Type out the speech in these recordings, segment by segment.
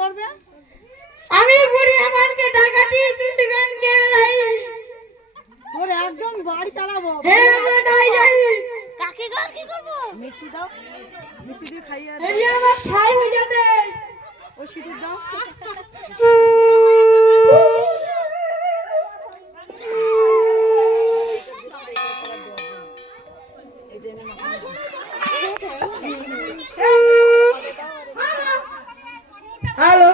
করবে? আমি বুড়ি আমাকে টাকা দিয়ে দুটো গান গাই। তোর একদম বাড়ি চালাবো। হ্যাঁ আমি গাই যাই। কাকে গান কি করব? মিষ্টি দাও, মিষ্টি দিয়ে খাইয়ে দাও। এই আমার ছাই হয়ে যাবে। ও সিঁদুর দাও। হ্যালো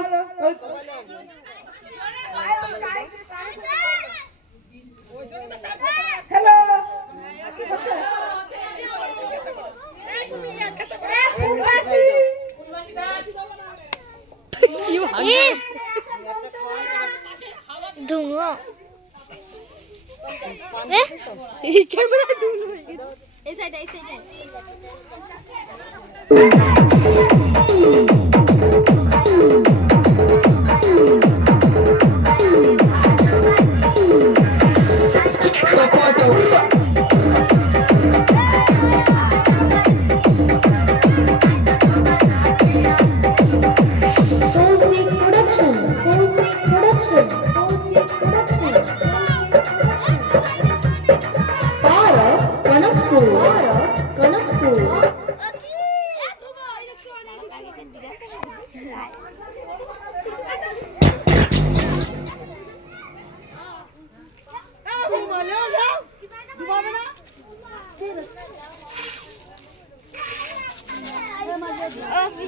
হ্যালো ধুনো এই ক্যামেরা ধুনো এই সাইডে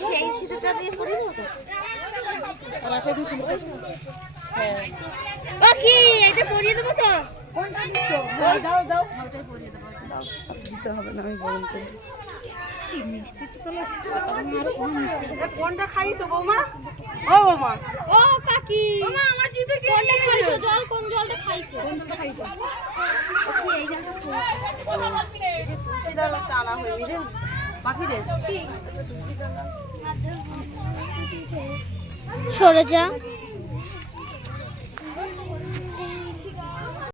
সেই সিঁদুরটা দিয়ে পরে দেবো তো। ও কি এটা পরিয়ে দেবো তো? কোনটা দিচ্ছ? দাও দাও, ওটাই পরিয়ে দেবো। দাও, দিতে হবে না, আমি গরম করি। মিষ্টি তো তোলা আরো কোন মিষ্টি কোনটা খাইছো বৌমা? ও বৌমা, ও কাকি মামা আমার দিদি কোনটা খাইছো? জল কোন জলটা খাইছো? কোনটা খাইছো? কি এই জলটা খাইছো? এই যে তুলসী ডালা টানা হয়নি রে পাখি রে। সরে যা।